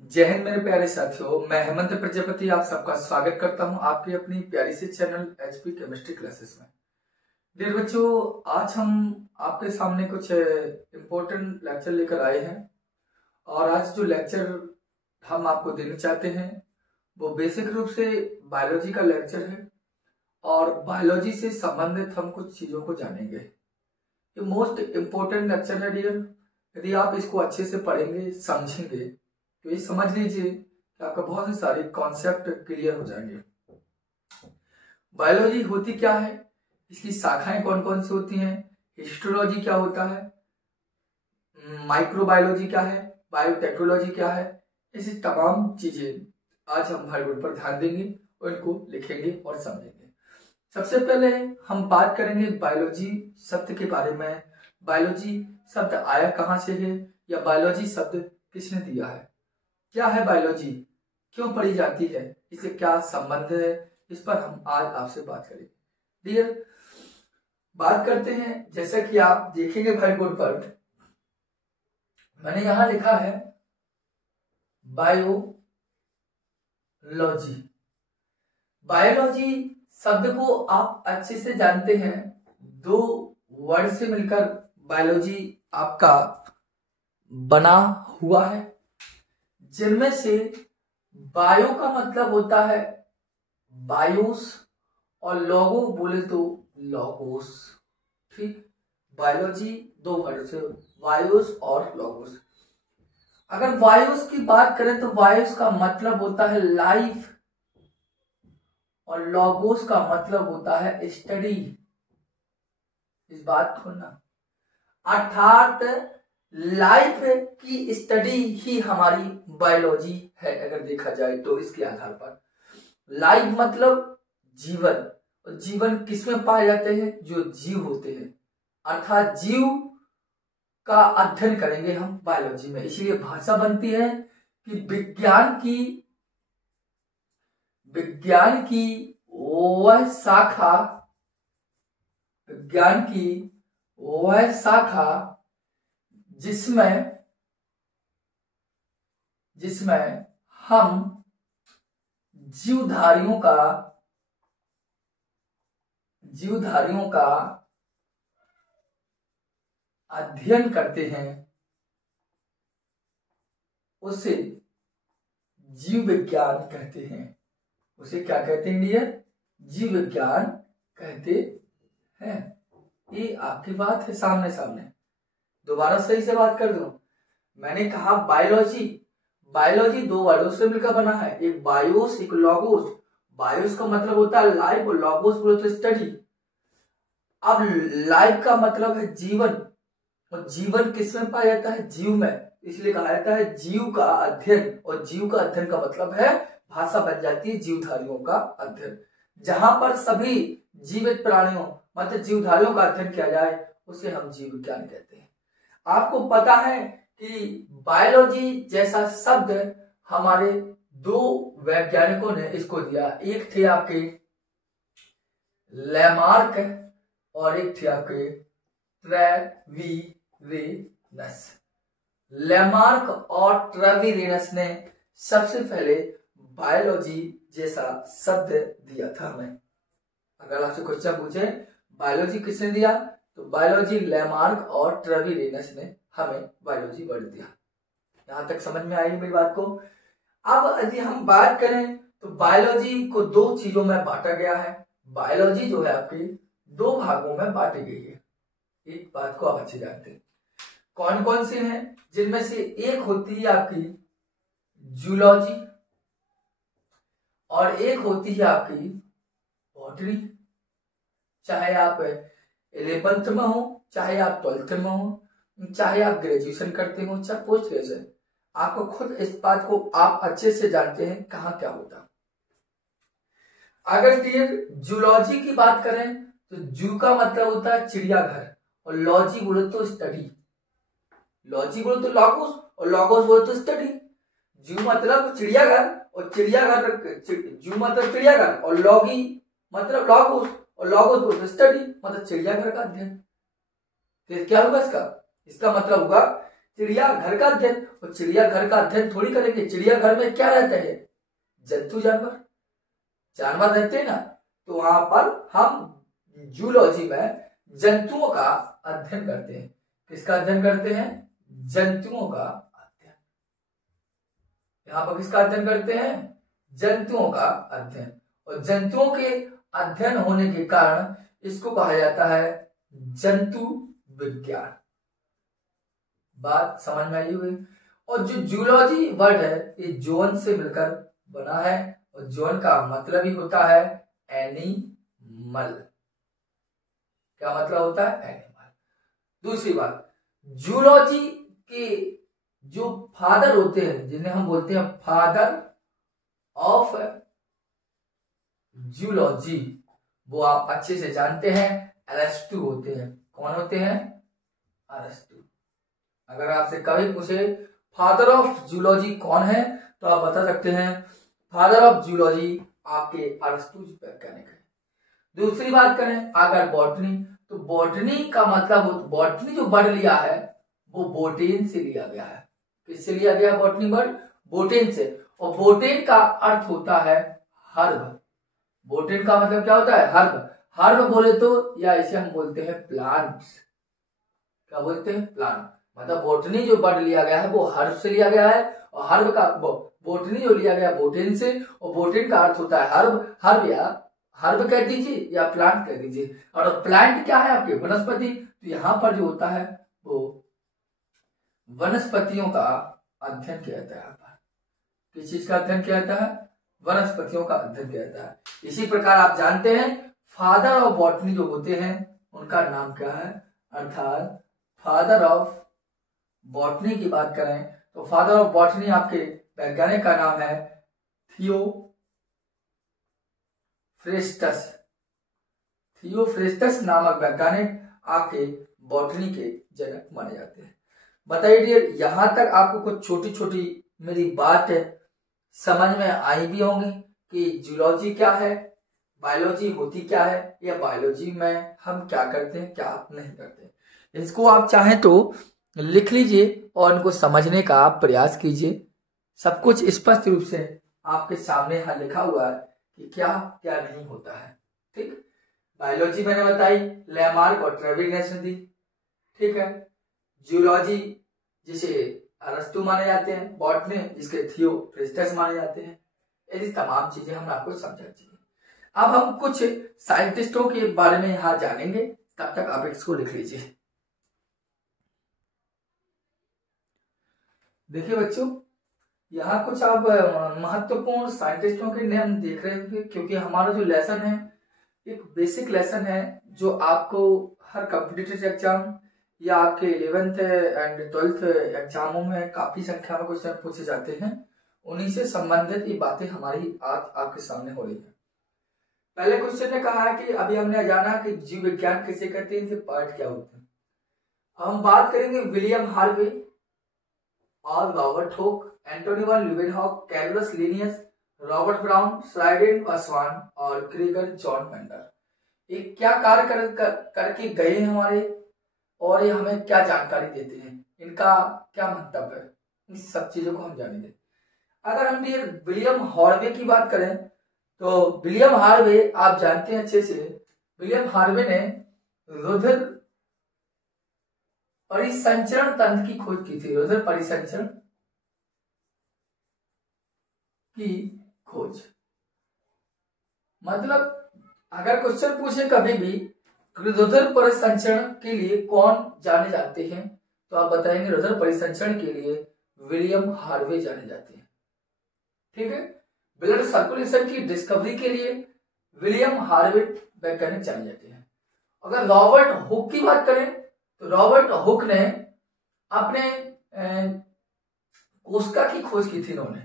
जय हिंद मेरे प्यारे साथियों, मैं हेमंत प्रजापति आप सबका स्वागत करता हूं आपकी अपनी प्यारी सी चैनल एचपी केमिस्ट्री क्लासेस में। डियर बच्चों, आज हम आपके सामने कुछ इम्पोर्टेंट लेक्चर लेकर आए हैं और आज जो लेक्चर हम आपको देना चाहते हैं वो बेसिक रूप से बायोलॉजी का लेक्चर है और बायोलॉजी से संबंधित हम कुछ चीजों को जानेंगे। ये मोस्ट इम्पोर्टेंट लेक्चर है डियर। यदि आप इसको अच्छे से पढ़ेंगे समझेंगे तो ये समझ लीजिए कि आपका बहुत से सारे कॉन्सेप्ट क्लियर हो जाएंगे। बायोलॉजी होती क्या है, इसकी शाखाएं कौन कौन सी होती हैं, हिस्टोलॉजी क्या होता है, माइक्रोबायोलॉजी क्या है, बायोटेक्नोलॉजी क्या है, ऐसी तमाम चीजें आज हम हर बोर्ड पर ध्यान देंगे और इनको लिखेंगे और समझेंगे। सबसे पहले हम बात करेंगे बायोलॉजी शब्द के बारे में। बायोलॉजी शब्द आया कहाँ से है या बायोलॉजी शब्द किसने दिया है, क्या है बायोलॉजी, क्यों पढ़ी जाती है, इससे क्या संबंध है, इस पर हम आज आपसे बात करेंगे। डियर, बात करते हैं। जैसा कि आप देखेंगे व्हाइट बोर्ड पर मैंने यहां लिखा है बायोलॉजी। बायोलॉजी शब्द को आप अच्छे से जानते हैं, दो वर्ड से मिलकर बायोलॉजी आपका बना हुआ है, जिनमें से बायो का मतलब होता है बायोस और लोगो बोले तो लोगोस। ठीक, बायोलॉजी दो वर्ड से, बायोस और लोगोस। अगर बायोस की बात करें तो बायोस का मतलब होता है लाइफ और लोगोस का मतलब होता है स्टडी। इस बात को ना, अर्थात लाइफ की स्टडी ही हमारी बायोलॉजी है। अगर देखा जाए तो इसके आधार पर लाइफ मतलब जीवन, और जीवन किसमें पाए जाते हैं, जो जीव होते हैं, अर्थात जीव का अध्ययन करेंगे हम बायोलॉजी में। इसीलिए भाषा बनती है कि विज्ञान की वह शाखा जिसमें हम जीवधारियों का अध्ययन करते हैं, उसे जीव विज्ञान कहते हैं। उसे क्या कहते हैं डियर, जीव विज्ञान कहते हैं। ये आपकी बात है सामने सामने। दोबारा सही से बात कर दूं, मैंने कहा बायोलॉजी दो वर्डों से मिलकर बना है, एक बायोस एक लोगोस। बायोस का मतलब होता है लाइफ और लोगोस बोले तो स्टडी। अब लाइफ का मतलब है जीवन, और जीवन किसमें पाया जाता है, जीव में, इसलिए कहा जाता है जीव का अध्ययन। और जीव का अध्ययन का मतलब है, भाषा बन जाती है जीवधारियों का अध्ययन। जहां पर सभी जीवित प्राणियों मतलब जीवधारियों का अध्ययन किया जाए उसे हम जीव विज्ञान कहते हैं। आपको पता है कि बायोलॉजी जैसा शब्द हमारे दो वैज्ञानिकों ने इसको दिया। एक थे आपके लैमार्क और एक थे आपके ट्रेविरेनस। लैमार्क और ट्रेविरेनस ने सबसे पहले बायोलॉजी जैसा शब्द दिया था हमें। अगर आपसे क्वेश्चन पूछे बायोलॉजी किसने दिया, तो बायोलॉजी लैमार्क और ट्रेविरेनस ने हमें बायोलॉजी वर्ड दिया। यहां तक समझ में आई मेरी बात को। अब यदि हम बात करें तो बायोलॉजी को दो चीजों में बांटा गया है। बायोलॉजी जो है आपकी दो भागों में बांटी गई है। एक बात को आप अच्छे जानते हैं, कौन कौन से हैं, जिनमें से एक होती है आपकी जूलॉजी और एक होती है आपकी बॉटनी। चाहे आप 11th में हो, चाहे आप 12th में हो, चाहे आप ग्रेजुएशन करते हो, चाहे पोस्ट ग्रेजुएशन, आपको खुद इस बात को आप अच्छे से जानते हैं कहाँ क्या होता। अगर डियर जूलॉजी की बात करें तो जू का मतलब होता है चिड़ियाघर और लॉजी बोले तो स्टडी। लॉजी बोले तो लॉगोस और लॉगोस बोले तो स्टडी। जू मतलब चिड़ियाघर और जू मतलब चिड़ियाघर और लॉगी मतलब लॉगोस और लॉगोस बोले तो स्टडी मतलब चिड़ियाघर का अध्ययन। तो क्या होगा इसका मतलब होगा चिड़ियाघर का अध्ययन। और चिड़ियाघर का अध्ययन थोड़ी करेंगे, चिड़ियाघर में क्या रहता है, जंतु जानवर रहते हैं ना, तो वहां पर हम जूलॉजी में जंतुओं का अध्ययन करते हैं। किसका अध्ययन करते हैं, जंतुओं का अध्ययन। यहां पर किसका अध्ययन करते हैं, जंतुओं का अध्ययन। और जंतुओं के अध्ययन होने के कारण इसको कहा जाता है जंतु विज्ञान। बात समझ में आई हुई। और जो जूलॉजी वर्ड है ये जोन से मिलकर बना है, और जोन का मतलब ही होता है एनिमल। क्या मतलब होता है, एनिमल। दूसरी बात, जूलॉजी के जो फादर होते हैं, जिन्हें हम बोलते हैं फादर ऑफ जूलॉजी, वो आप अच्छे से जानते हैं, अरस्तु होते हैं। कौन होते हैं, अरस्तु। अगर आपसे कभी पूछे फादर ऑफ जूलॉजी कौन है, तो आप बता सकते हैं फादर ऑफ जूलॉजी आपके अरस्तु वैज्ञानिक है। दूसरी बात करें अगर बॉटनी, तो बॉटनी का मतलब, बॉटनी जो वर्ड लिया है वो बोटेन से लिया गया है। किससे लिया गया बॉटनी वर्ड, बोटेन से। और बोटेन का अर्थ होता है हर्ब। बोटेन का मतलब क्या होता है, हर्ब। हर्ब बोले तो, या इसे हम बोलते हैं प्लांट्स। क्या बोलते हैं, प्लांट। मतलब बोटनी जो वर्ड लिया गया है वो हर्ब से लिया गया है, और हर्ब का बोटनी जो लिया गया बोटेन से, और बोटेन का अर्थ होता है हर्ब। हर्ब या हर्ब कह दीजिए या प्लांट कह दीजिए। और प्लांट क्या है आपके, वनस्पति। तो यहाँ पर जो होता है वो वनस्पतियों का अध्ययन किया जाता है। यहाँ पर किस चीज का अध्ययन किया जाता है, वनस्पतियों का अध्ययन किया जाता है। इसी प्रकार आप जानते हैं फादर ऑफ बॉटनी जो होते हैं उनका नाम क्या है, अर्थात फादर ऑफ बॉटनी की बात करें तो फादर ऑफ बॉटनी आपके वैज्ञानिक का नाम है थियोफ्रेस्टस। थियोफ्रेस्टस नामक वैज्ञानिक आपके बॉटनी के जनक माने जाते हैं। बताइए डियर, यहां तक आपको कुछ छोटी छोटी मेरी बात समझ में आई भी होंगी कि जूलॉजी क्या है, बायोलॉजी होती क्या है, या बायोलॉजी में हम क्या करते हैं क्या नहीं करते। इसको आप चाहें तो लिख लीजिए और इनको समझने का आप प्रयास कीजिए। सब कुछ स्पष्ट रूप से आपके सामने यहाँ लिखा हुआ है कि क्या क्या नहीं होता है। ठीक, बायोलॉजी मैंने बताई, लैमार्क और ट्रेविस ने दी। ठीक है, जूलॉजी जिसे अरस्तु माने जाते हैं, बॉटनी जिसके थियोफ्रेस्टस माने जाते हैं। ऐसी तमाम चीजें हम आपको समझा चाहिए। अब हम कुछ साइंटिस्टों के बारे में यहाँ जानेंगे, तब तक आप इसको लिख लीजिए। देखिए बच्चों, यहाँ कुछ आप महत्वपूर्ण साइंटिस्टों के नाम देख रहे होंगे, क्योंकि हमारा जो लेसन है एक बेसिक लेसन है जो आपको हर कॉम्पिटिटिव एग्जाम या आपके 11th एंड 12th एग्जामों में काफी संख्या में क्वेश्चन पूछे जाते हैं। उन्हीं से संबंधित ये बातें हमारी आज आपके सामने हो रही है। पहले क्वेश्चन ने कहा है कि अभी हमने जाना कि जीव विज्ञान किसे कहते हैं, इनके पार्ट क्या होते हैं। हम बात करेंगे विलियम हार्वे और Robert Hooke, Antonie van Leeuwenhoek, Carolus Linnaeus, Robert Brown, Schleiden पासवान और ग्रेगर जॉन मेंडल। ये क्या कार्य करके गए हैं हमारे, और ये हमें क्या जानकारी देते हैं, इनका क्या मंतव्य है, इस सब चीजों को हम जानेंगे। अगर हम ये विलियम हार्वे की बात करें तो विलियम हार्वे आप जानते हैं अच्छे से, विलियम हार्वे ने रुधिर परिसंचरण तंत्र की खोज की थी। रुधिर परिसंचरण की खोज, मतलब अगर क्वेश्चन पूछे कभी भी रुधिर परिसंचरण के लिए कौन जाने जाते हैं, तो आप बताएंगे रुधिर परिसंचरण के लिए विलियम हार्वे जाने जाते हैं। ठीक है, ब्लड सर्कुलेशन की डिस्कवरी के लिए विलियम हार्वे वैज्ञानिक जाने जाते हैं। अगर रॉबर्ट हुक की बात करें तो रॉबर्ट हुक ने अपने कोशिका की खोज की थी। इन्होंने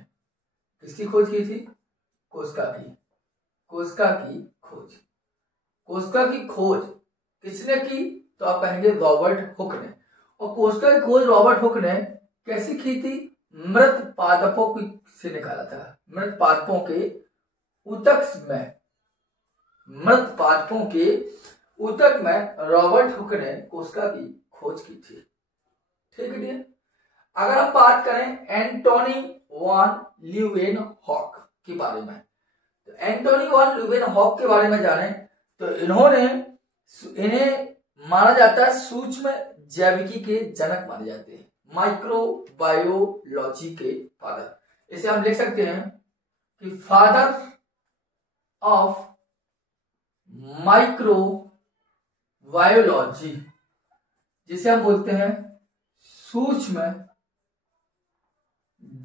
किसकी खोज की थी, कोशिका की खोज। कोशिका की खोज किसने की, तो आप कहेंगे रॉबर्ट हुक ने। और कोशिका की खोज रॉबर्ट हुक ने कैसे की थी, मृत पादपों से निकाला था। मृत पादपों के ऊतक में रॉबर्ट हुक ने कोशिका की खोज की थी। ठीक है, अगर हम बात करें एंटोनी वॉन ल्यूवेनहॉक के बारे में, तो एंटोनी वॉन ल्यूवेनहॉक के बारे में जाने तो इन्हें माना जाता है सूक्ष्म जैविकी के जनक माने जाते हैं, माइक्रोबायोलॉजी के फादर। इसे हम लिख सकते हैं कि फादर ऑफ माइक्रोबायोलॉजी, जिसे हम बोलते हैं सूक्ष्म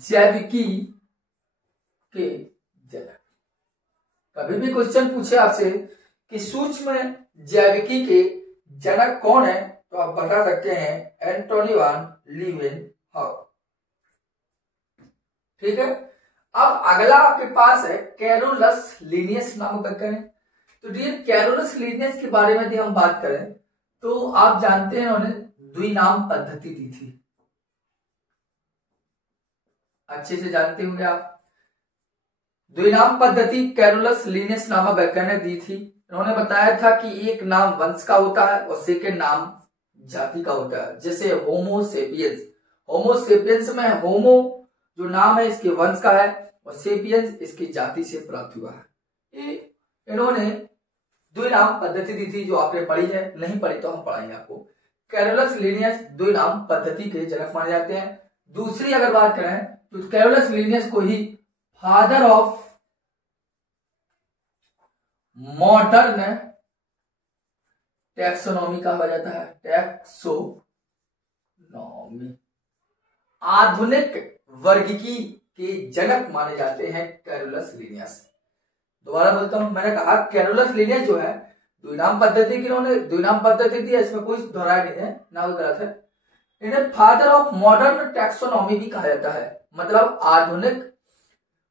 जैविकी के जनक। कभी भी क्वेश्चन पूछे आपसे कि सूक्ष्म जैविकी के जनक कौन है, तो आप बता सकते हैं एंटोनी वॉन ल्यूवेनहॉक। ठीक है। अब अगला आपके पास है कैरोलस लिनियस नामक वैज्ञानिक। तो डियर कैरोलस लिनियस के बारे में यदि हम बात करें तो आप जानते हैं उन्होंने द्विनाम पद्धति दी थी, अच्छे से जानते होंगे आप। द्विनाम पद्धति कैरोलस लिनियस नामक वैज्ञानिक दी थी। उन्होंने बताया था कि एक नाम वंश का होता है और सेकंड नाम जाति का होता है। जैसे होमोसेपियंस, होमोसेपियंस में होमो जो नाम है इसके वंश का है और सेपियंस इसकी जाति से प्राप्त हुआ है। इन्होंने द्विनाम पद्धति दी थी जो आपने पढ़ी है, नहीं पढ़ी तो हम पढ़ाएंगे आपको। कैरोलस लिनियस द्विनाम पद्धति के जनक माने जाते हैं। दूसरी अगर बात करें तो कैरोलस लिनियस को ही फादर ऑफ मॉडर्न टैक्सोनॉमी कहा जाता है, टैक्सोनॉमी, आधुनिक वर्गीकी के जनक माने जाते हैं कैरोलस लिनियस। दोबारा बोलता हूं, मैंने कहा कैरोलस लिनियस जो है द्विनाम पद्धति की इन्होंने द्विनाम पद्धति दी है, इसमें कोई दोहराया नहीं है ना कोई गलत है। इन्हें फादर ऑफ मॉडर्न टैक्सोनॉमी भी कहा जाता है, मतलब आधुनिक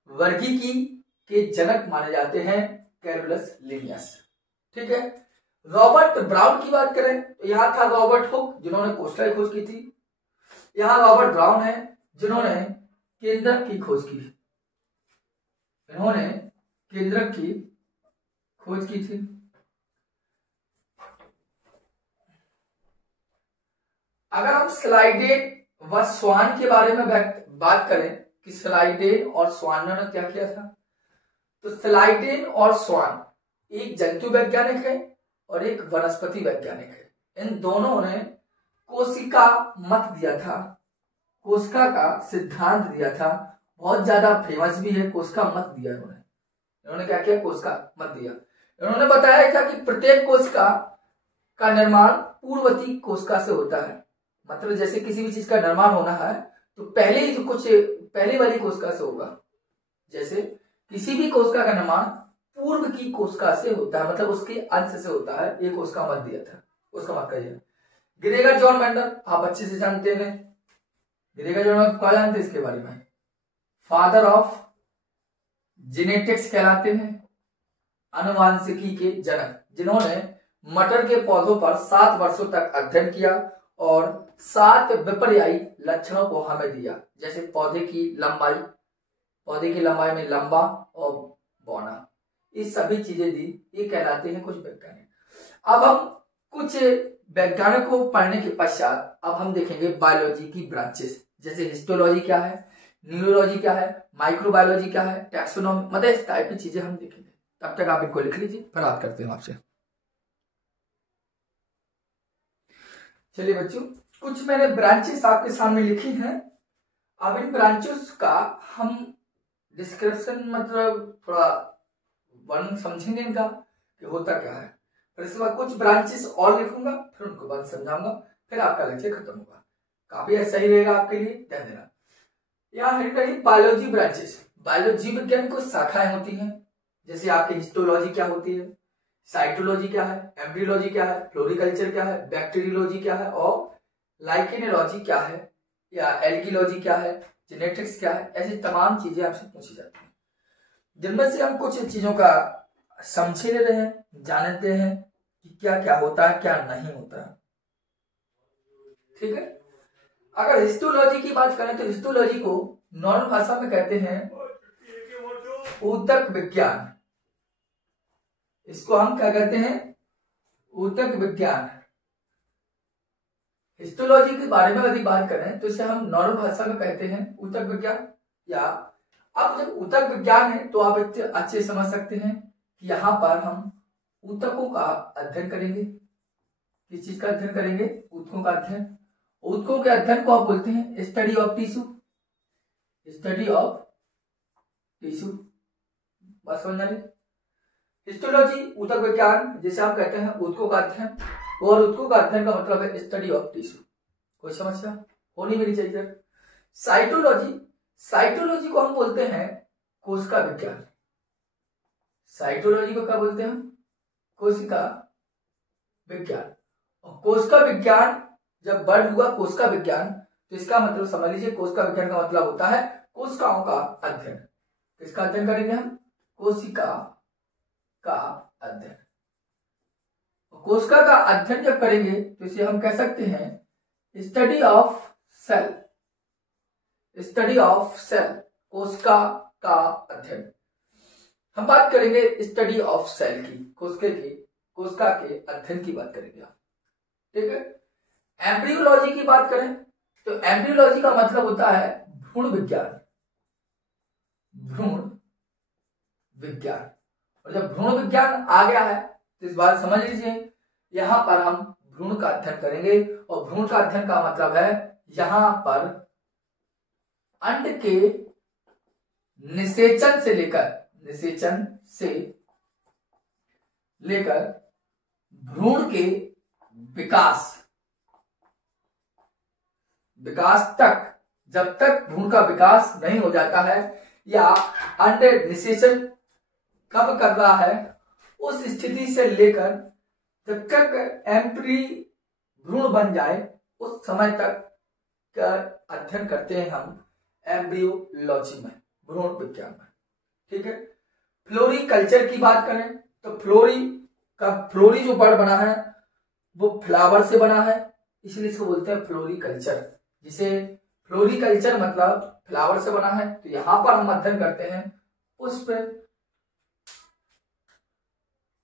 वर्गीकी के जनक माने जाते हैं कैरोलस लिनियस। ठीक है। रॉबर्ट ब्राउन की बात करें तो यहां था रॉबर्ट हुक जिन्होंने कोशिका की खोज की थी। यहां रॉबर्ट ब्राउन है जिन्होंने केंद्रक की खोज की, इन्होंने केंद्रक की खोज की थी। अगर हम स्लाइडेन व स्वान के बारे में बात करें कि स्लाइडेन और स्वान ने क्या किया था, तो स्लाइडेन और स्वान एक जंतु वैज्ञानिक है और एक वनस्पति वैज्ञानिक है। इन दोनों ने कोशिका मत दिया था, कोशिका का सिद्धांत दिया था, बहुत ज्यादा फेमस भी है। कोशिका मत दिया इन्होंने क्या किया, कोशिका मत दिया। इन्होंने बताया था कि प्रत्येक कोशिका का निर्माण पूर्ववर्ती कोशिका से होता है, मतलब जैसे किसी भी चीज का निर्माण होना है तो पहले ही कुछ पहले वाली कोशिका से होगा। जैसे किसी भी कोशिका का निर्माण पूर्व की कोशिका से होता है, मतलब उसके अंश से होता है। ये कोशिका मत दिया था, उसका मत कहिए। ग्रेगर जॉन मेंडल आप अच्छे से जानते हैं, ग्रेगर जॉन मेंडल क्या जानते हैं इसके बारे में, फादर ऑफ जेनेटिक्स कहलाते हैं, आनुवांशिकी के जनक, जिन्होंने मटर के पौधों पर 7 वर्षों तक अध्ययन किया और 7 विपर्यायी लक्षणों को हमें दिया। जैसे पौधे की लंबाई में लंबा और बौना, ये सभी चीजें दी। ये कहलाते हैं कुछ वैज्ञानिक। अब हम कुछ वैज्ञानिक को पढ़ने के पश्चात अब हम देखेंगे बायोलॉजी की ब्रांचेस, जैसे हिस्टोलॉजी क्या है, न्यूरोलॉजी क्या है, माइक्रोबायोलॉजी क्या है, टैक्सोनॉमी, मतलब इस टाइप की चीजें हम देखेंगे। तब तक आप इनको लिख लीजिए, फिर बात करते हैं आपसे। चलिए बच्चों, कुछ मैंने ब्रांचेस आपके सामने लिखी हैं। अब इन ब्रांचेस का हम डिस्क्रिप्शन, मतलब थोड़ा वर्णन समझेंगे इनका कि होता क्या है। फिर इसके बाद कुछ ब्रांचेस और लिखूंगा, फिर उनको बाद समझाऊंगा, फिर आपका लेक्चर खत्म होगा। काफी सही रहेगा आपके लिए, ध्यान देना। यहाँ है बायोलॉजी ब्रांचेस। बायोलॉजी विज्ञान कुछ शाखाएं होती हैं, जैसे आपकी हिस्टोलॉजी क्या होती है, साइटोलॉजी क्या है, एम्ब्रियोलॉजी क्या है, फ्लोरिकल्चर क्या है, बैक्टीरियोलॉजी क्या है और लाइकेनोलॉजी क्या है, या एल्गीलॉजी क्या है, जेनेटिक्स क्या है। ऐसी तमाम चीजें आपसे पूछी जाती हैं, जिनमें से हम कुछ चीजों का समझे ले रहे हैं, जानते हैं कि क्या क्या होता है, क्या नहीं होता है। ठीक है। अगर हिस्टोलॉजी की बात करें तो हिस्टोलॉजी को नॉर्मल भाषा में कहते हैं ऊतक विज्ञान। इसको हम क्या कहते हैं, ऊतक विज्ञान। हिस्टोलॉजी के बारे में यदि बात करें तो इसे हम नॉर्मल भाषा में कहते हैं ऊतक विज्ञान। या अब जब ऊतक विज्ञान है तो आप अच्छे समझ सकते हैं कि यहाँ पर हम ऊतकों का अध्ययन करेंगे। किस चीज का अध्ययन करेंगे? ऊतकों का अध्ययन। ऊतकों के अध्ययन को आप बोलते हैं study of tissue. Study of tissue, बात समझ आ रही? हिस्टोलॉजी ऊतक विज्ञान जिसे आप कहते हैं ऊतकों का अध्ययन, और ऊतकों का अध्ययन का मतलब है स्टडी ऑफ टिश्यू। कोई समस्या होनी भी नहीं चाहिए। साइटोलॉजी, साइटोलॉजी को हम बोलते हैं कोशिका विज्ञान। साइटोलॉजी को क्या बोलते हैं? कोशिका विज्ञान। और कोशिका विज्ञान जब वर्ड हुआ कोशिका विज्ञान तो इसका मतलब समझ लीजिए, कोशिका विज्ञान का मतलब होता है कोशिकाओं का अध्ययन। किसका अध्ययन करेंगे हम? कोशिका का अध्ययन। कोशिका का अध्ययन जब करेंगे तो इसे हम कह सकते हैं study of cell. Study of cell, कोशिका का अध्ययन। हम बात करेंगे स्टडी ऑफ सेल की, कोशिका के अध्ययन की बात करेंगे आप, ठीक है। एम्ब्रियोलॉजी की बात करें तो एम्ब्रियोलॉजी का मतलब होता है भ्रूण विज्ञान। भ्रूण विज्ञान, और जब भ्रूण विज्ञान आ गया है तो इस बात समझ लीजिए यहां पर हम भ्रूण का अध्ययन करेंगे। और भ्रूण का अध्ययन का मतलब है यहां पर अंड के निषेचन से लेकर भ्रूण के विकास तक, जब तक भ्रूण का विकास नहीं हो जाता है या अंड निषेचन कब कर रहा है उस स्थिति से लेकर जब तक एम्ब्री भ्रूण बन जाए उस समय तक का अध्ययन करते हैं हम एम्ब्रियोलॉजी में, भ्रूण विज्ञान में, ठीक है। फ्लोरीकल्चर की बात करें तो फ्लोरी जो वर्ड बना है वो फ्लावर से बना है, इसलिए इसको बोलते हैं फ्लोरीकल्चर। जिसे फ्लोरीकल्चर मतलब फ्लावर से बना है, तो यहां पर हम अध्ययन करते हैं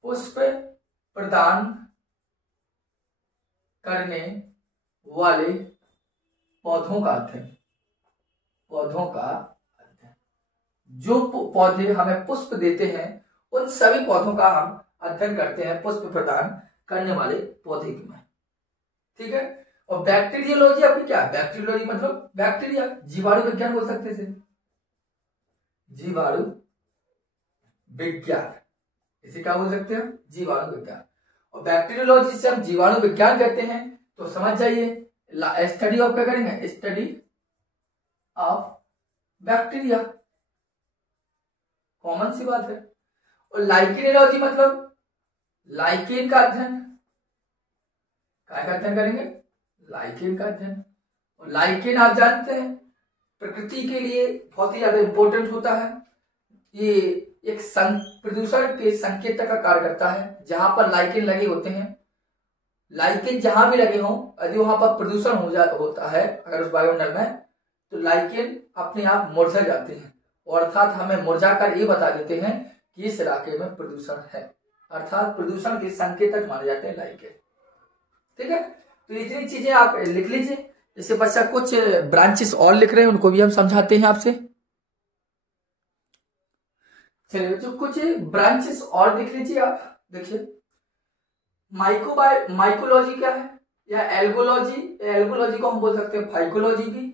पुष्प प्रदान करने वाले पौधों का अध्ययन। जो पौधे हमें पुष्प देते हैं उन सभी पौधों का हम अध्ययन करते हैं पुष्प प्रदान करने वाले पौधे में, ठीक है। और बैक्टीरियोलॉजी आपकी क्या है? बैक्टीरियोलॉजी मतलब बैक्टीरिया, जीवाणु विज्ञान बोल सकते हैं, जीवाणु विज्ञान, इसे क्या बोल सकते हैं? जीवाणु विज्ञान। और बैक्टीरियोलॉजी से हम जीवाणु विज्ञान कहते हैं तो समझ जाइए स्टडी ऑफ क्या करेंगे? स्टडी ऑफ बैक्टीरिया, कॉमन सी बात है। और लाइकेनोलॉजी मतलब लाइकेन का अध्ययन, क्या का अध्ययन करेंगे? लाइकेन का अध्ययन। और लाइकेन आप जानते हैं प्रकृति के लिए बहुत ही ज्यादा इंपॉर्टेंट होता है। ये एक प्रदूषण के संकेतक का कार्य करता है। जहां पर लाइकेन लगे होते हैं, लाइकेन जहां भी लगे हों, यदि वहां पर प्रदूषण होता है अगर उस वायुमंडल में, तो लाइकेन अपने आप मुरझा जाते हैं, और अर्थात हमें मुरझा कर ये बता देते हैं कि इस इलाके में प्रदूषण है, अर्थात प्रदूषण के संकेतक माने जाते हैं लाइकेन, ठीक है। तो इतनी चीजें आप लिख लीजिए। जैसे बच्चा कुछ ब्रांचेस और लिख रहे हैं उनको भी हम समझाते हैं आपसे। चलिए जो कुछ ब्रांचेस और देख लीजिए आप। देखिए माइकोलॉजी क्या है, या एल्गोलॉजी, एल्गोलॉजी को हम बोल सकते हैं फाइकोलॉजी भी,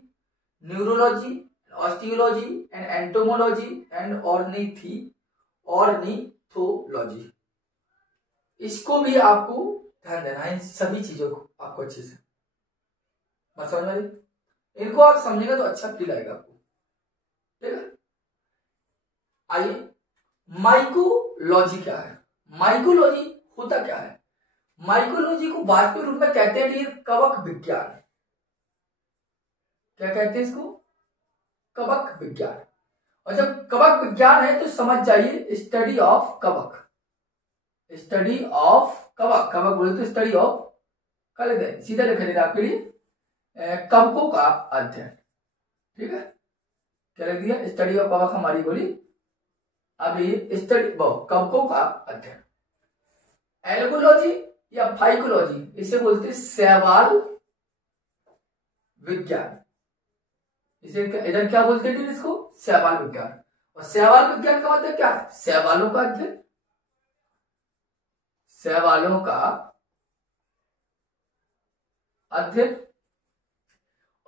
neurology, osteology and entomology and ornithology. इसको भी आपको ध्यान देना है, इन सभी चीजों को आपको अच्छे से बात समझ में। इनको आप समझेंगे तो अच्छा फील आएगा आपको, ठीक है। आइए माइकोलॉजी क्या है? माइकोलॉजी होता क्या है? माइकोलॉजी को वास्तविक रूप में कहते हैं कवक विज्ञान। क्या कहते हैं इसको? कवक विज्ञान। और जब कवक विज्ञान है तो समझ जाइए स्टडी ऑफ कवक। स्टडी ऑफ कवक, कवक बोले तो स्टडी ऑफ, कर लेते सीधा लिख देना आपके लिए कवकों का अध्ययन, ठीक है। क्या लिख दिया? स्टडी ऑफ कवक हमारी बोली। अब ये स्टडी कवकों का अध्ययन। एल्गोलॉजी या फाइकोलॉजी इसे बोलते हैं शैवाल विज्ञान, इसे इधर क्या बोलते थे इसको, शैवाल विज्ञान। और शैवाल विज्ञान का मतलब क्या है, शैवालों का अध्ययन, शैवालों का अध्ययन।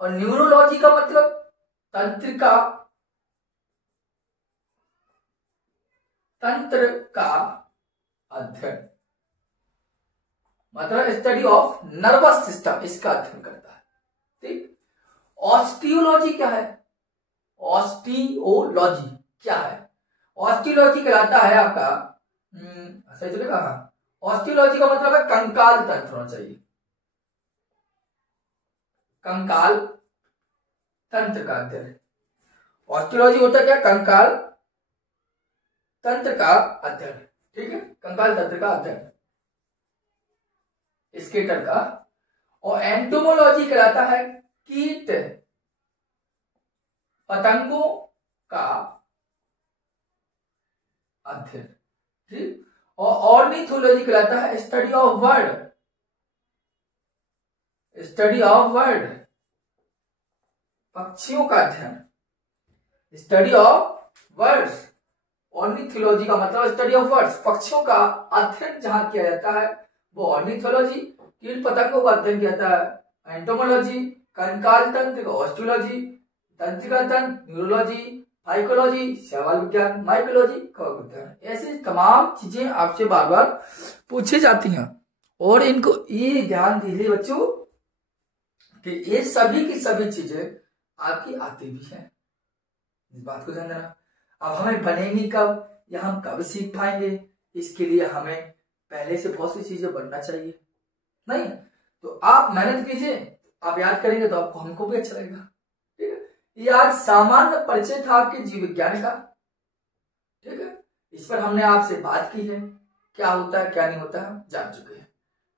और न्यूरोलॉजी का मतलब तंत्र का अध्ययन, मतलब स्टडी ऑफ नर्वस सिस्टम, इसका अध्ययन करता है। ठीक। ऑस्टियोलॉजी क्या है, ऑस्टियोलॉजी क्या है, ऑस्टियोलॉजी कहलाता है आपका सही चलेगा, ऑस्टियोलॉजी का मतलब है कंकाल तंत्र होना चाहिए, कंकाल तंत्र का अध्ययन। ऑस्टियोलॉजी होता क्या, कंकाल तंत्र का अध्ययन। ठीक है, कंकाल तंत्र का अध्ययन, स्केटर का। और एंटोमोलॉजी कहलाता है कीट पतंगों का अध्ययन। ठीक। और ऑर्निथोलॉजी कहलाता है study of bird, study of bird, पक्षियों का अध्ययन, स्टडी ऑफ बर्ड्स। ऑर्निथोलॉजी का मतलब स्टडी ऑफ बर्ड्स, पक्षियों का अध्ययन जहां किया जाता है वो ऑर्निथोलॉजी, कीट पतंगों का अध्ययन किया जाता है एंटोमोलॉजी, कंकाल तंत्र ऑस्टियोलॉजी, तंत्रिका तंत्र न्यूरोलॉजी, फाइकोलॉजी शैवाल विज्ञान, माइकोलॉजी कवक विज्ञान। ऐसी तमाम चीजें आपसे बार बार पूछी जाती हैं। और इनको ये ध्यान दीजिए बच्चों कि ये सभी की सभी चीजें आपकी आती भी हैं, इस बात को ध्यान देना। अब हमें बनेंगी कब या हम कब सीख पाएंगे, इसके लिए हमें पहले से बहुत सी चीजें बनना चाहिए, नहीं तो आप मेहनत कीजिए, आप याद करेंगे तो आपको हमको भी अच्छा लगेगा। ठीक है, ये आज सामान्य परिचय था आपके जीव विज्ञान का। ठीक है, इस पर हमने आपसे बात की है, क्या होता है क्या नहीं होता है हम जान चुके हैं।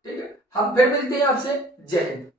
ठीक है, हम फिर मिलते हैं आपसे। जय हिंद।